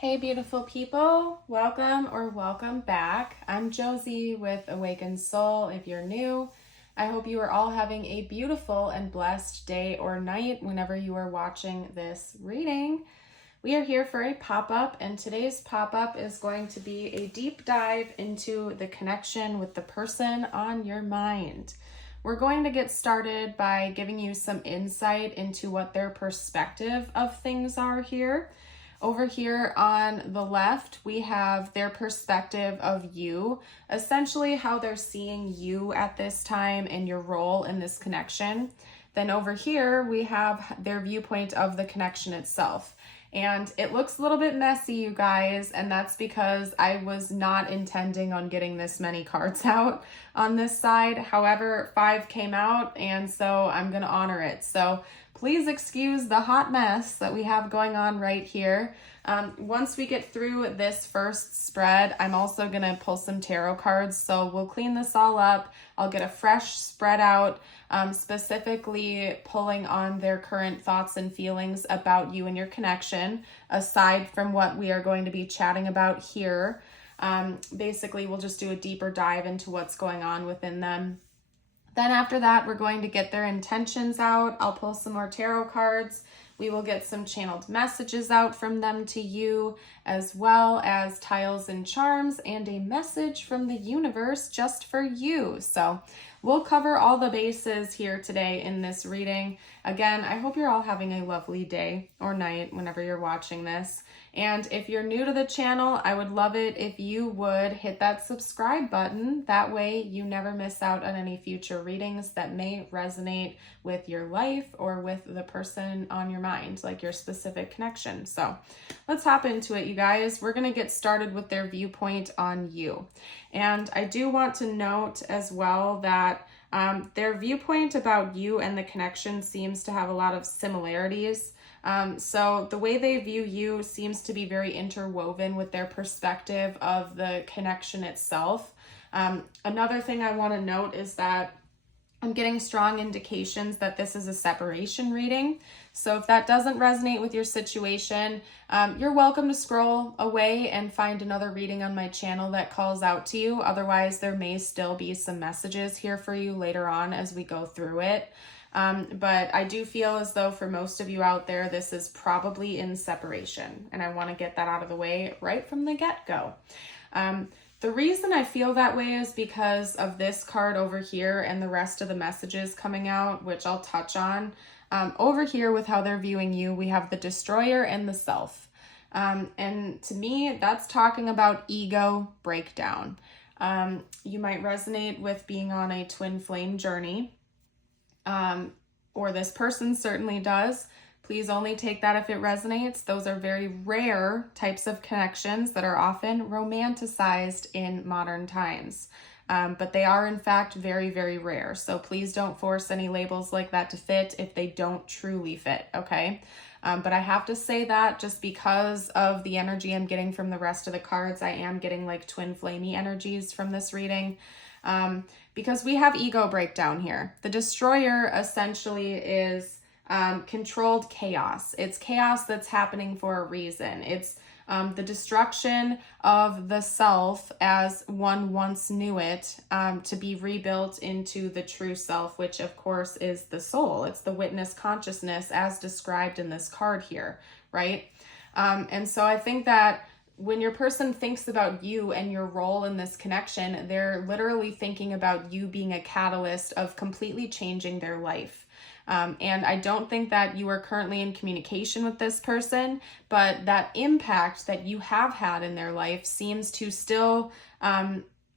Hey beautiful people, welcome or welcome back. I'm Josie with Awakened Soul. If you're new, I hope you are all having a beautiful and blessed day or night whenever you are watching this reading. We are here for a pop-up, and today's pop-up is going to be a deep dive into the connection with the person on your mind. We're going to get started by giving you some insight into what their perspective of things are here. Over here on the left, we have their perspective of you, essentially how they're seeing you at this time and your role in this connection. Then over here, we have their viewpoint of the connection itself. And it looks a little bit messy, you guys, and that's because I was not intending on getting this many cards out on this side. However, 5 came out, and so I'm going to honor it. So please excuse the hot mess that we have going on right here. Once we get through this first spread, I'm also going to pull some tarot cards. So we'll clean this all up. I'll get a fresh spread out, specifically pulling on their current thoughts and feelings about you and your connection, aside from what we are going to be chatting about here. Basically, we'll just do a deeper dive into what's going on within them. Then after that, we're going to get their intentions out. I'll pull some more tarot cards. We will get some channeled messages out from them to you, as well as tiles and charms and a message from the universe just for you. So we'll cover all the bases here today in this reading. Again, I hope you're all having a lovely day or night whenever you're watching this. And if you're new to the channel, I would love it if you would hit that subscribe button. That way you never miss out on any future readings that may resonate with your life or with the person on your mind, like your specific connection. So let's hop into it, you guys. We're going to get started with their viewpoint on you. And I do want to note as well that their viewpoint about you and the connection seems to have a lot of similarities. So the way they view you seems to be very interwoven with their perspective of the connection itself. Another thing I want to note is that I'm getting strong indications that this is a separation reading. So if that doesn't resonate with your situation, you're welcome to scroll away and find another reading on my channel that calls out to you. Otherwise, there may still be some messages here for you later on as we go through it. But I do feel as though for most of you out there, this is probably in separation. And I want to get that out of the way right from the get-go. The reason I feel that way is because of this card over here and the rest of the messages coming out, which I'll touch on. Over here with how they're viewing you, we have the destroyer and the self. And to me, that's talking about ego breakdown. You might resonate with being on a twin flame journey, or this person certainly does. Please only take that if it resonates. Those are very rare types of connections that are often romanticized in modern times. But they are in fact very, very rare. So please don't force any labels like that to fit if they don't truly fit, okay? But I have to say that just because of the energy I'm getting from the rest of the cards, I am getting like twin flamey energies from this reading. Because we have ego breakdown here. The destroyer essentially is controlled chaos. It's chaos that's happening for a reason. It's the destruction of the self as one once knew it, to be rebuilt into the true self, which of course is the soul. It's the witness consciousness as described in this card here, right? And so I think that when your person thinks about you and your role in this connection, they're literally thinking about you being a catalyst of completely changing their life. And I don't think that you are currently in communication with this person, but that impact that you have had in their life seems to still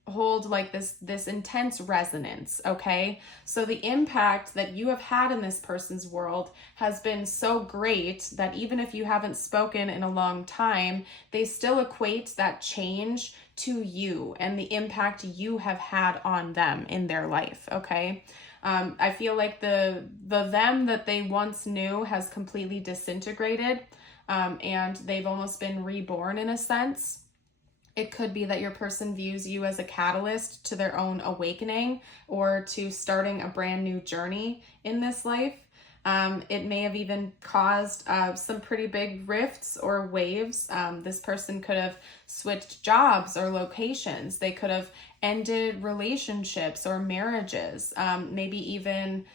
hold like this intense resonance, okay? So the impact that you have had in this person's world has been so great that even if you haven't spoken in a long time, they still equate that change to you and the impact you have had on them in their life, okay? I feel like the them that they once knew has completely disintegrated, and they've almost been reborn in a sense. It could be that your person views you as a catalyst to their own awakening or to starting a brand new journey in this life. It may have even caused some pretty big rifts or waves. This person could have switched jobs or locations. They could have ended relationships or marriages, maybe even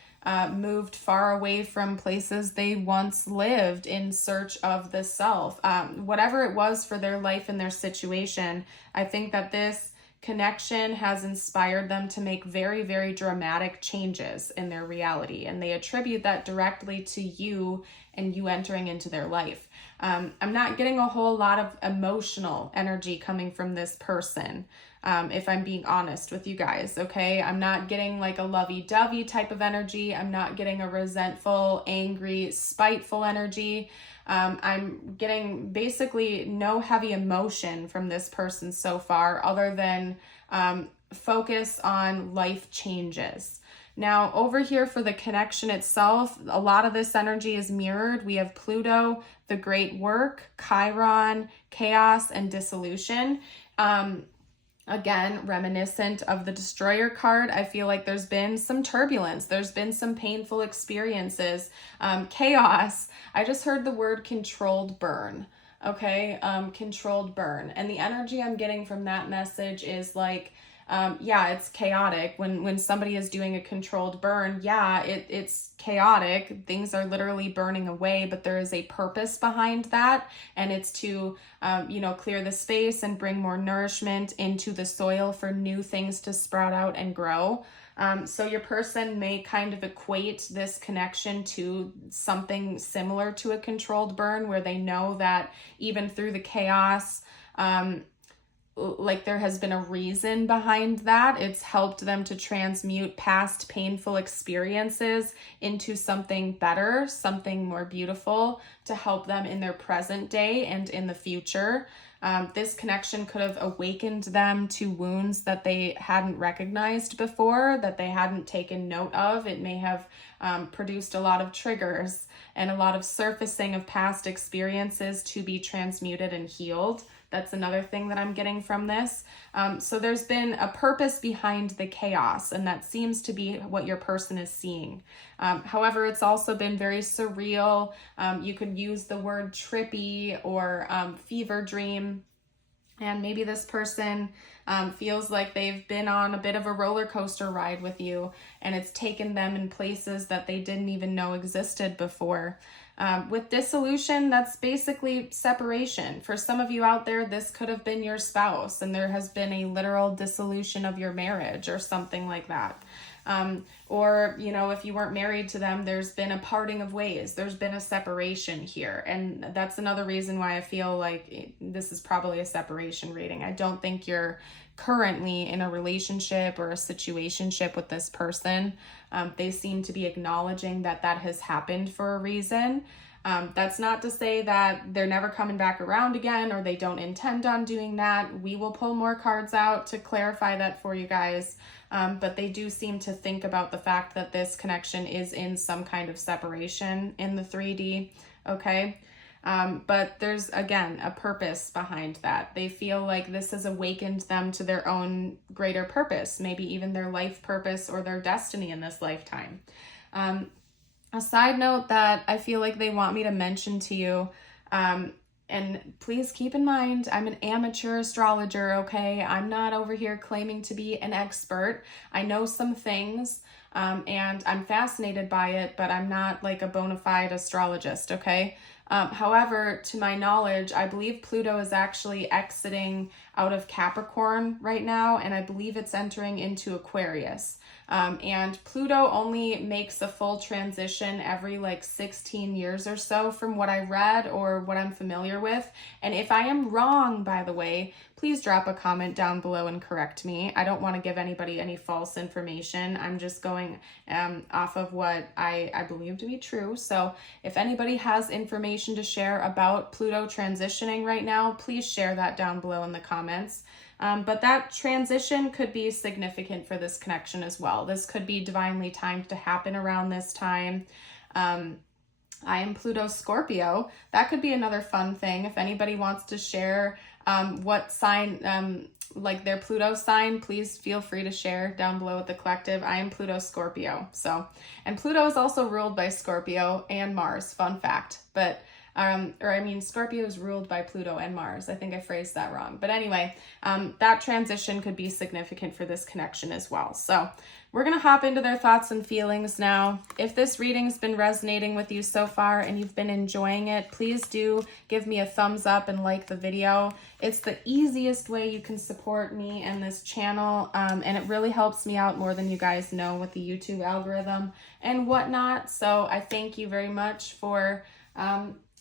moved far away from places they once lived in search of the self. Whatever it was for their life and their situation, I think that this connection has inspired them to make very, very dramatic changes in their reality. And they attribute that directly to you and you entering into their life. I'm not getting a whole lot of emotional energy coming from this person. If I'm being honest with you guys, okay? I'm not getting like a lovey-dovey type of energy. I'm not getting a resentful, angry, spiteful energy. I'm getting basically no heavy emotion from this person so far, other than focus on life changes. Now, over here for the connection itself, a lot of this energy is mirrored. We have Pluto, the great work, Chiron, chaos, and dissolution. Again, reminiscent of the Destroyer card, I feel like there's been some turbulence. There's been some painful experiences. Chaos, I just heard the word controlled burn. Okay, controlled burn. And the energy I'm getting from that message is like, yeah, it's chaotic. When somebody is doing a controlled burn, yeah, it's chaotic. Things are literally burning away, but there is a purpose behind that. And it's to, clear the space and bring more nourishment into the soil for new things to sprout out and grow. So your person may kind of equate this connection to something similar to a controlled burn, where they know that even through the chaos, like there has been a reason behind that. It's helped them to transmute past painful experiences into something better, something more beautiful, to help them in their present day and in the future. This connection could have awakened them to wounds that they hadn't recognized before, that they hadn't taken note of. It may have produced a lot of triggers and a lot of surfacing of past experiences to be transmuted and healed. That's another thing that I'm getting from this. So there's been a purpose behind the chaos, and that seems to be what your person is seeing. However, it's also been very surreal. You could use the word trippy or fever dream. And maybe this person feels like they've been on a bit of a roller coaster ride with you, and it's taken them in places that they didn't even know existed before. With dissolution, that's basically separation. For some of you out there, this could have been your spouse, and there has been a literal dissolution of your marriage or something like that. Or, if you weren't married to them, there's been a parting of ways. There's been a separation here. And that's another reason why I feel like this is probably a separation reading. I don't think you're currently in a relationship or a situationship with this person. They seem to be acknowledging that that has happened for a reason. That's not to say that they're never coming back around again, or they don't intend on doing that. We will pull more cards out to clarify that for you guys. But they do seem to think about the fact that this connection is in some kind of separation in the 3D. Okay. But there's, again, a purpose behind that. They feel like this has awakened them to their own greater purpose, maybe even their life purpose or their destiny in this lifetime. A side note that I feel like they want me to mention to you, and please keep in mind, I'm an amateur astrologer, okay? I'm not over here claiming to be an expert. I know some things, and I'm fascinated by it, but I'm not like a bona fide astrologist, okay? However, to my knowledge, I believe Pluto is actually exiting out of Capricorn right now, and I believe it's entering into Aquarius. And Pluto only makes a full transition every like 16 years or so from what I read or what I'm familiar with. And if I am wrong, by the way, please drop a comment down below and correct me. I don't want to give anybody any false information. I'm just going off of what I believe to be true. So if anybody has information to share about Pluto transitioning right now, please share that down below in the comments. But that transition could be significant for this connection as well. This could be divinely timed to happen around this time. I am Pluto Scorpio. That could be another fun thing. If anybody wants to share what sign like their Pluto sign, please feel free to share down below with the collective. I am Pluto Scorpio. So, and Pluto is also ruled by Scorpio and Mars, fun fact. But, Scorpio is ruled by Pluto and Mars. I think I phrased that wrong. But anyway, that transition could be significant for this connection as well. So we're going to hop into their thoughts and feelings now. If this reading's been resonating with you so far and you've been enjoying it, please do give me a thumbs up and like the video. It's the easiest way you can support me and this channel, and it really helps me out more than you guys know with the YouTube algorithm and whatnot. So I thank you very much for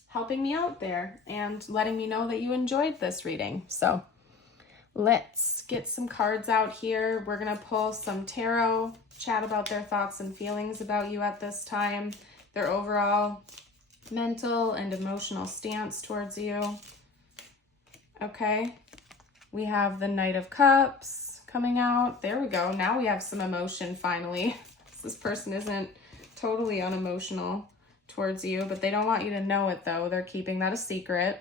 helping me out there and letting me know that you enjoyed this reading. So let's get some cards out here. We're going to pull some tarot, chat about their thoughts and feelings about you at this time, their overall mental and emotional stance towards you. Okay, we have the Knight of Cups coming out. There we go. Now we have some emotion finally. This person isn't totally unemotional towards you, but they don't want you to know it though. They're keeping that a secret.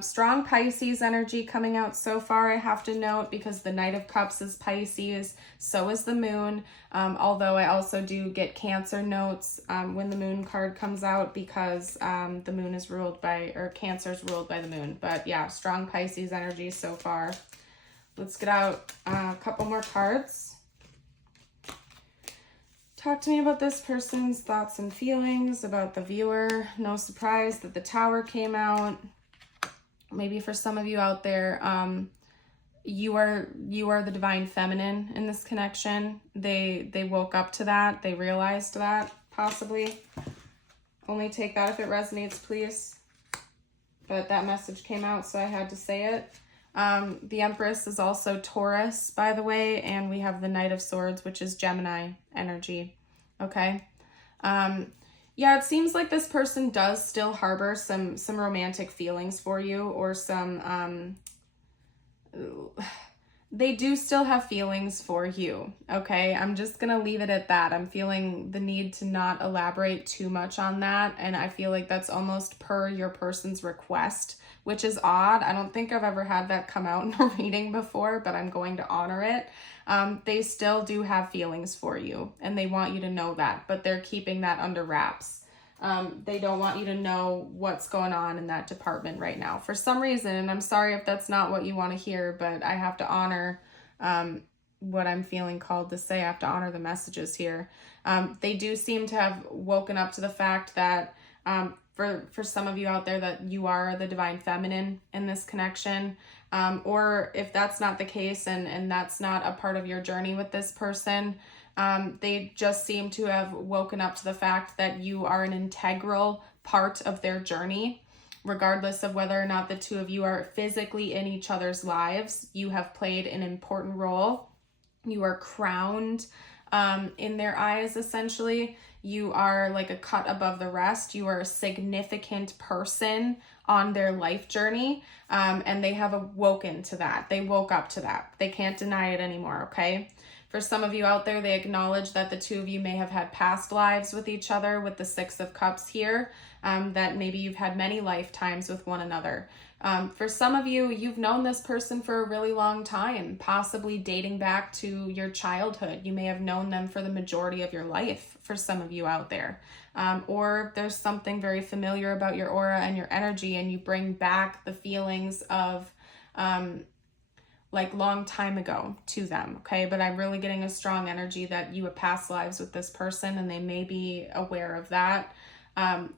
Strong Pisces energy coming out so far, I have to note, because the Knight of Cups is Pisces, so is the Moon. Although I also do get Cancer notes when the Moon card comes out, because the Moon is ruled by, or Cancer is ruled by the Moon. But yeah, strong Pisces energy so far. Let's get out a couple more cards. Talk to me about this person's thoughts and feelings about the viewer. No surprise that the Tower came out. Maybe for some of you out there, you are the divine feminine in this connection. They woke up to that. They realized that, possibly. Only take that if it resonates, please. But that message came out, so I had to say it. The Empress is also Taurus, by the way, and we have the Knight of Swords, which is Gemini energy. Okay. Yeah, it seems like this person does still harbor some romantic feelings for you, or some, they do still have feelings for you, okay? I'm just gonna leave it at that. I'm feeling the need to not elaborate too much on that, and I feel like that's almost per your person's request, which is odd. I don't think I've ever had that come out in a reading before, but I'm going to honor it. They still do have feelings for you, and they want you to know that, but they're keeping that under wraps. They don't want you to know what's going on in that department right now for some reason, and I'm sorry if that's not what you want to hear, but I have to honor what I'm feeling called to say. I have to honor the messages here. They do seem to have woken up to the fact that for some of you out there, that you are the divine feminine in this connection. Or if that's not the case, and that's not a part of your journey with this person, they just seem to have woken up to the fact that you are an integral part of their journey. Regardless of whether or not the two of you are physically in each other's lives, you have played an important role. You are crowned in their eyes, essentially. You are like a cut above the rest. You are a significant person on their life journey, and they have awoken to that. They woke up to that. They can't deny it anymore, okay? For some of you out there, they acknowledge that the two of you may have had past lives with each other with the Six of Cups here, that maybe you've had many lifetimes with one another. For some of you, you've known this person for a really long time, possibly dating back to your childhood. You may have known them for the majority of your life, for some of you out there. Or there's something very familiar about your aura and your energy, and you bring back the feelings of like long time ago to them, okay? But I'm really getting a strong energy that you have past lives with this person, and they may be aware of that.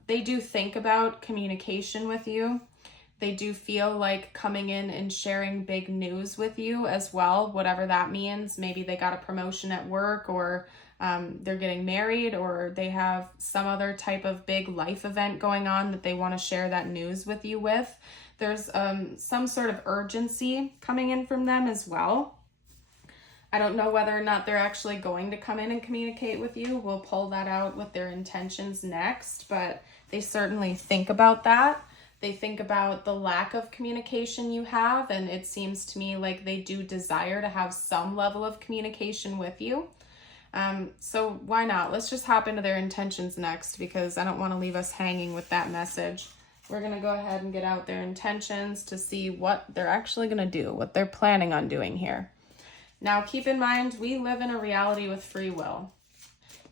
They do think about communication with you. They do feel like coming in and sharing big news with you as well, whatever that means. Maybe they got a promotion at work, or they're getting married, or they have some other type of big life event going on that they want to share that news with you with. There's some sort of urgency coming in from them as well. I don't know whether or not they're actually going to come in and communicate with you. We'll pull that out with their intentions next, but they certainly think about that. They think about the lack of communication you have, and it seems to me like they do desire to have some level of communication with you. So why not? Let's just hop into their intentions next, because I don't want to leave us hanging with that message. we're going to go ahead and get out their intentions to see what they're actually going to do, what they're planning on doing here. Now, keep in mind, we live in a reality with free will.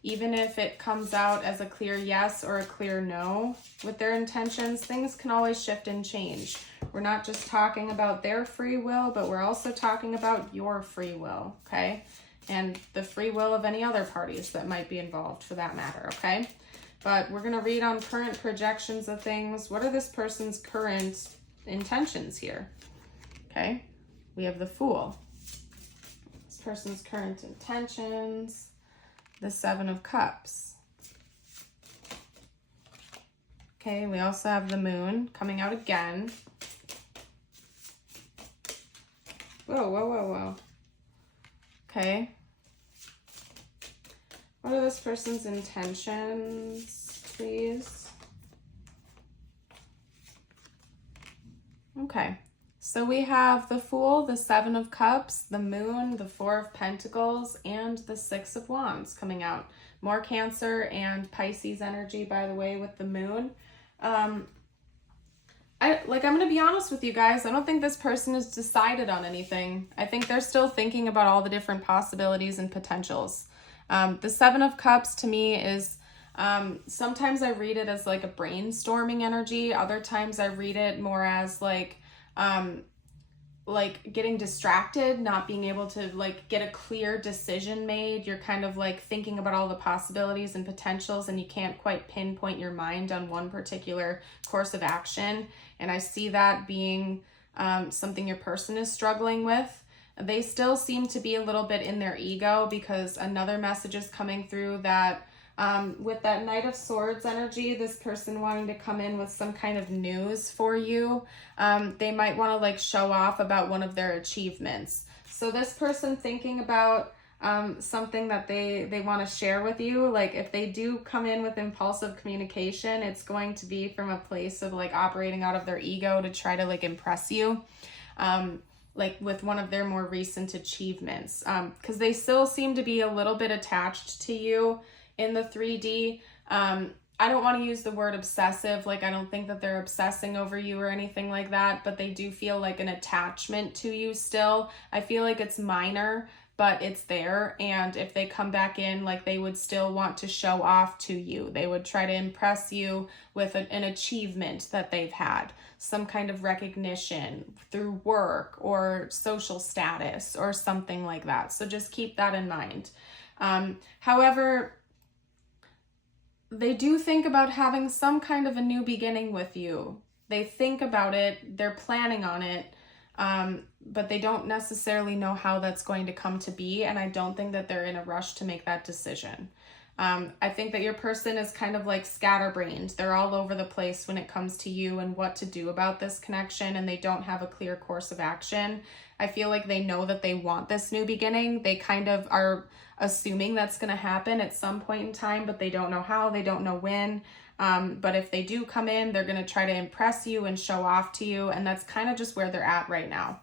Even if it comes out as a clear yes or a clear no with their intentions, things can always shift and change. We're not just talking about their free will, but we're also talking about your free will, okay? And the free will of any other parties that might be involved for that matter, okay? But we're going to read on current projections of things. What are this person's current intentions here? Okay, we have the Fool. This person's current intentions. The Seven of Cups. Okay, we also have the Moon coming out again. Whoa, whoa, whoa, whoa. Okay. What are this person's intentions, please? Okay. So we have the Fool, the Seven of Cups, the Moon, the Four of Pentacles, and the Six of Wands coming out. More Cancer and Pisces energy, by the way, with the Moon. I'm going to be honest with you guys. I don't think this person has decided on anything. I think they're still thinking about all the different possibilities and potentials. The Seven of Cups to me is, sometimes I read it as like a brainstorming energy. Other times I read it more as like getting distracted, not being able to like get a clear decision made. You're kind of like thinking about all the possibilities and potentials and you can't quite pinpoint your mind on one particular course of action. And I see that being something your person is struggling with. They still seem to be a little bit in their ego because another message is coming through that with that Knight of Swords energy, this person wanting to come in with some kind of news for you. They might want to like show off about one of their achievements. So this person thinking about something that they want to share with you, like if they do come in with impulsive communication, it's going to be from a place of like operating out of their ego to try to like impress you. Like with one of their more recent achievements, because they still seem to be a little bit attached to you in the 3D. I don't want to use the word obsessive, like I don't think that they're obsessing over you or anything like that, but they do feel like an attachment to you still. I feel like it's minor, but it's there, and if they come back in, like they would still want to show off to you. They would try to impress you with an achievement that they've had, some kind of recognition through work or social status or something like that. So just keep that in mind. However, they do think about having some kind of a new beginning with you. They think about it, they're planning on it, but they don't necessarily know how that's going to come to be, and I don't think that they're in a rush to make that decision. I think that your person is kind of like scatterbrained. They're all over the place when it comes to you and what to do about this connection, and they don't have a clear course of action. I feel like they know that they want this new beginning. They kind of are assuming that's going to happen at some point in time, but they don't know how, they don't know when. But if they do come in, they're going to try to impress you and show off to you, and that's kind of just where they're at right now.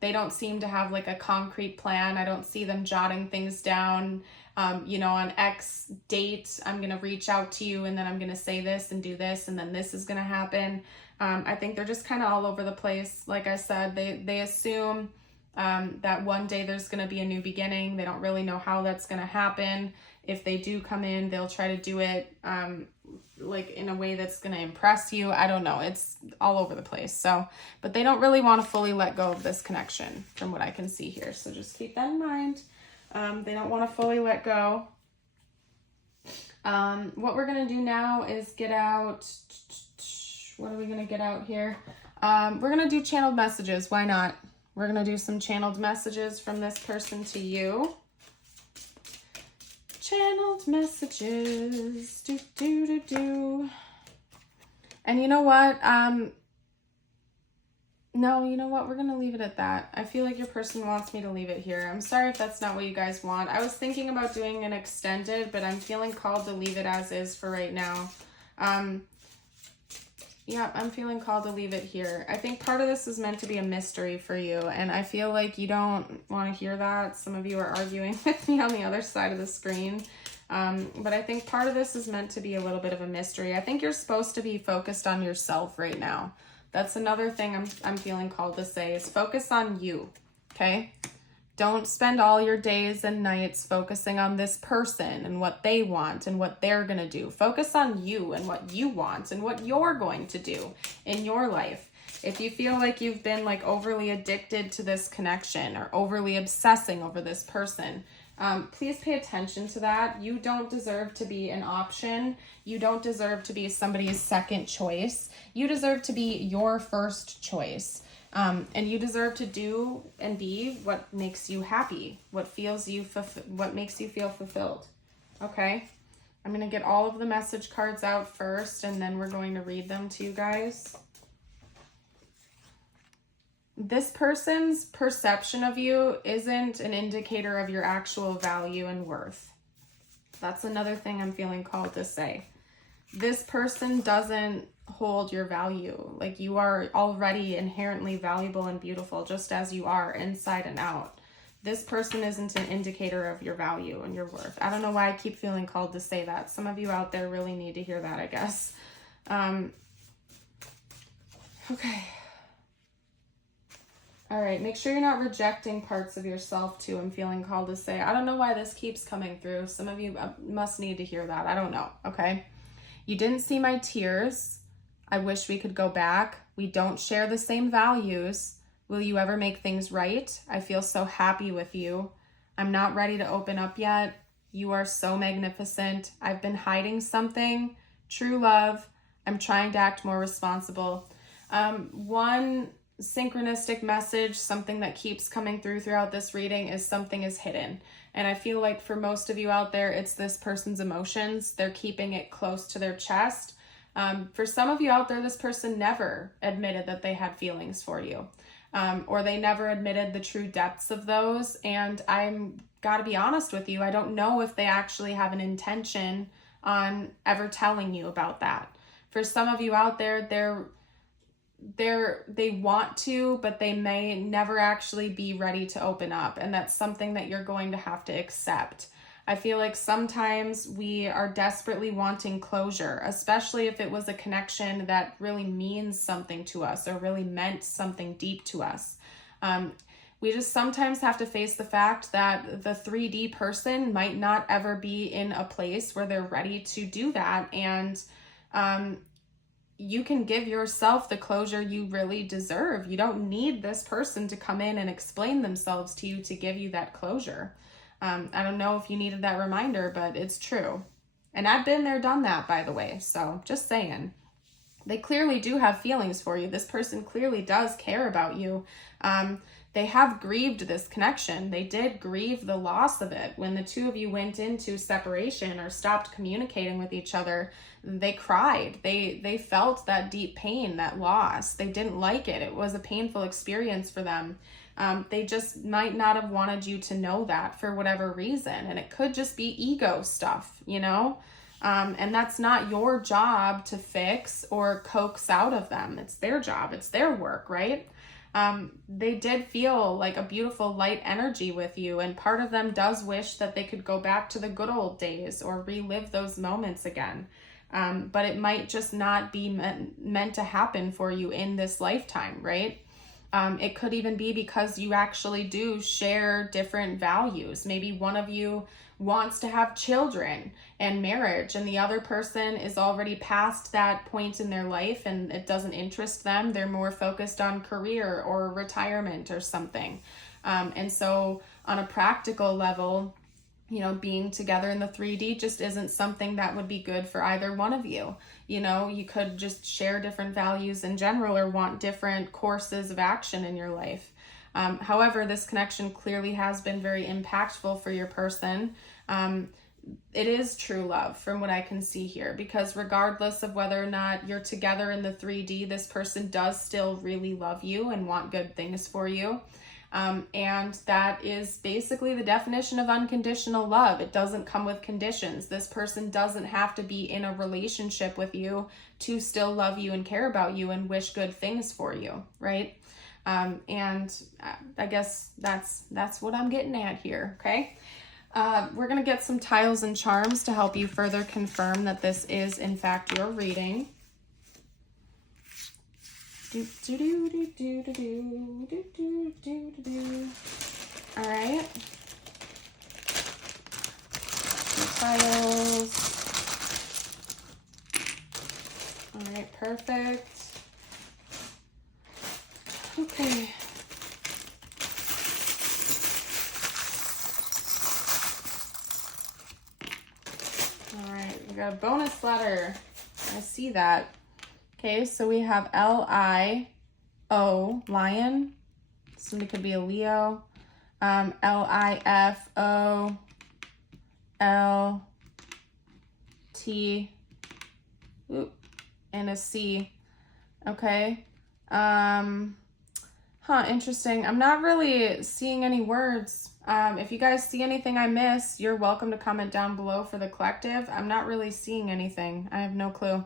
They don't seem to have like a concrete plan. I don't see them jotting things down. On X date, I'm going to reach out to you and then I'm going to say this and do this and then this is going to happen. I think they're just kind of all over the place. Like I said, they assume that one day there's going to be a new beginning. They don't really know how that's going to happen. If they do come in, they'll try to do it like in a way that's going to impress you. I don't know. It's all over the place. So, but they don't really want to fully let go of this connection from what I can see here. So just keep that in mind. They don't want to fully let go. What we're going to do now is get out. What are we going to get out here? We're going to do channeled messages. Why not? We're going to do some channeled messages from this person to you. Channeled messages. And you know what? No, you know what? We're going to leave it at that. I feel like your person wants me to leave it here. I'm sorry if that's not what you guys want. I was thinking about doing an extended, but I'm feeling called to leave it as is for right now. Yeah, I'm feeling called to leave it here. I think part of this is meant to be a mystery for you, and I feel like you don't want to hear that. Some of you are arguing with me on the other side of the screen. But I think part of this is meant to be a little bit of a mystery. I think you're supposed to be focused on yourself right now. That's another thing I'm feeling called to say is focus on you, okay? Don't spend all your days and nights focusing on this person and what they want and what they're going to do. Focus on you and what you want and what you're going to do in your life. If you feel like you've been like overly addicted to this connection or overly obsessing over this person, please pay attention to that. You don't deserve to be an option. You don't deserve to be somebody's second choice. You deserve to be your first choice. And you deserve to do and be what makes you happy, what makes you feel fulfilled. Okay? I'm going to get all of the message cards out first, and then we're going to read them to you guys. This person's perception of you isn't an indicator of your actual value and worth. That's another thing I'm feeling called to say. This person doesn't hold your value. Like, you are already inherently valuable and beautiful just as you are inside and out. This person isn't an indicator of your value and your worth. I don't know why I keep feeling called to say that. Some of you out there really need to hear that, I guess. Okay. All right, make sure you're not rejecting parts of yourself too. I'm feeling called to say, I don't know why this keeps coming through. Some of you must need to hear that. I don't know, okay? You didn't see my tears. I wish we could go back. We don't share the same values. Will you ever make things right? I feel so happy with you. I'm not ready to open up yet. You are so magnificent. I've been hiding something. True love. I'm trying to act more responsible. One synchronistic message, something that keeps coming throughout this reading, is something is hidden. And I feel like for most of you out there, it's this person's emotions. They're keeping it close to their chest. For some of you out there, this person never admitted that they had feelings for you, or they never admitted the true depths of those. And I'm gotta be honest with you, I don't know if they actually have an intention on ever telling you about that. For some of you out there, they want to, but they may never actually be ready to open up, and that's something that you're going to have to accept. I feel like sometimes we are desperately wanting closure, especially if it was a connection that really means something to us or really meant something deep to us. We just sometimes have to face the fact that the 3D person might not ever be in a place where they're ready to do that, and you can give yourself the closure you really deserve. You don't need this person to come in and explain themselves to you to give you that closure. I don't know if you needed that reminder, but it's true. And I've been there, done that, by the way. So just saying. They clearly do have feelings for you. This person clearly does care about you. They have grieved this connection. They did grieve the loss of it. When the two of you went into separation or stopped communicating with each other, they cried. They felt that deep pain, that loss. They didn't like it. It was a painful experience for them. They just might not have wanted you to know that for whatever reason. And it could just be ego stuff, you know? And that's not your job to fix or coax out of them. It's their job. It's their work, right? They did feel like a beautiful light energy with you, and part of them does wish that they could go back to the good old days or relive those moments again. But it might just not be meant to happen for you in this lifetime, right? It could even be because you actually do share different values. Maybe one of you wants to have children and marriage, and the other person is already past that point in their life and it doesn't interest them. They're more focused on career or retirement or something. And so on a practical level, you know, being together in the 3D just isn't something that would be good for either one of you. You know, you could just share different values in general or want different courses of action in your life. However, this connection clearly has been very impactful for your person. It is true love from what I can see here, because regardless of whether or not you're together in the 3D, this person does still really love you and want good things for you. And that is basically the definition of unconditional love. It doesn't come with conditions. This person doesn't have to be in a relationship with you to still love you and care about you and wish good things for you, right? And I guess that's what I'm getting at here, okay? We're going to get some tiles and charms to help you further confirm that this is, in fact, your reading. All right. Tiles. All right, perfect. Okay. All right, we got a bonus letter. I see that. Okay, so we have L-I-O, lion. Somebody could be a Leo. L-I-F-O-L-T, and a C. Okay. Interesting. I'm not really seeing any words. If you guys see anything I miss, you're welcome to comment down below for the collective. I'm not really seeing anything. I have no clue.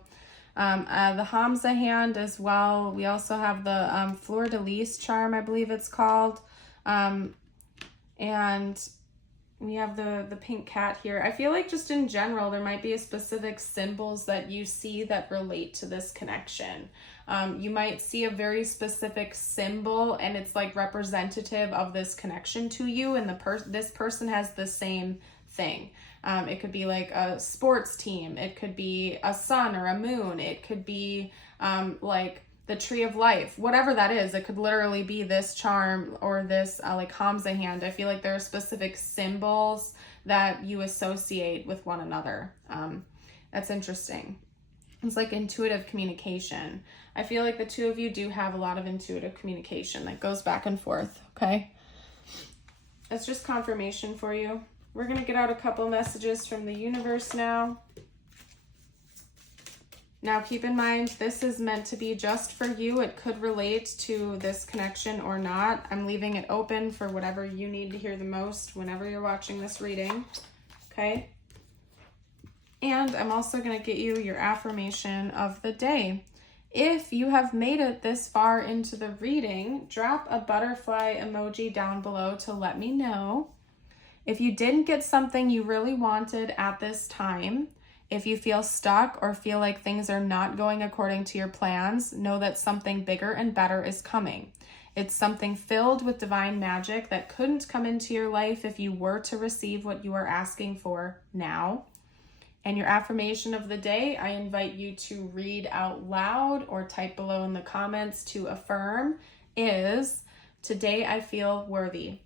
The Hamza hand as well. We also have the Fleur de Lis charm, I believe it's called. And we have the pink cat here. I feel like just in general, there might be a specific symbols that you see that relate to this connection. You might see a very specific symbol and it's like representative of this connection to you, and this person has the same thing. It could be like a sports team. It could be a sun or a moon. It could be like the tree of life, whatever that is. It could literally be this charm or this like Hamza hand. I feel like there are specific symbols that you associate with one another. That's interesting. It's like intuitive communication. I feel like the two of you do have a lot of intuitive communication that goes back and forth, okay? That's just confirmation for you. We're going to get out a couple messages from the universe now. Now, keep in mind, this is meant to be just for you. It could relate to this connection or not. I'm leaving it open for whatever you need to hear the most whenever you're watching this reading, okay? And I'm also going to get you your affirmation of the day. If you have made it this far into the reading, drop a butterfly emoji down below to let me know. If you didn't get something you really wanted at this time, if you feel stuck or feel like things are not going according to your plans, know that something bigger and better is coming. It's something filled with divine magic that couldn't come into your life if you were to receive what you are asking for now. And your affirmation of the day, I invite you to read out loud or type below in the comments to affirm, is, today I feel worthy.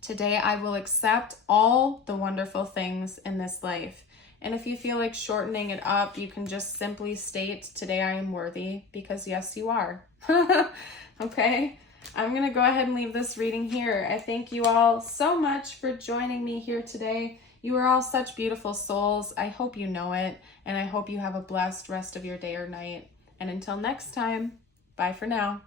Today I will accept all the wonderful things in this life. And if you feel like shortening it up, you can just simply state, today I am worthy, because yes, you are. Okay, I'm going to go ahead and leave this reading here. I thank you all so much for joining me here today. You are all such beautiful souls. I hope you know it, and I hope you have a blessed rest of your day or night. And until next time, bye for now.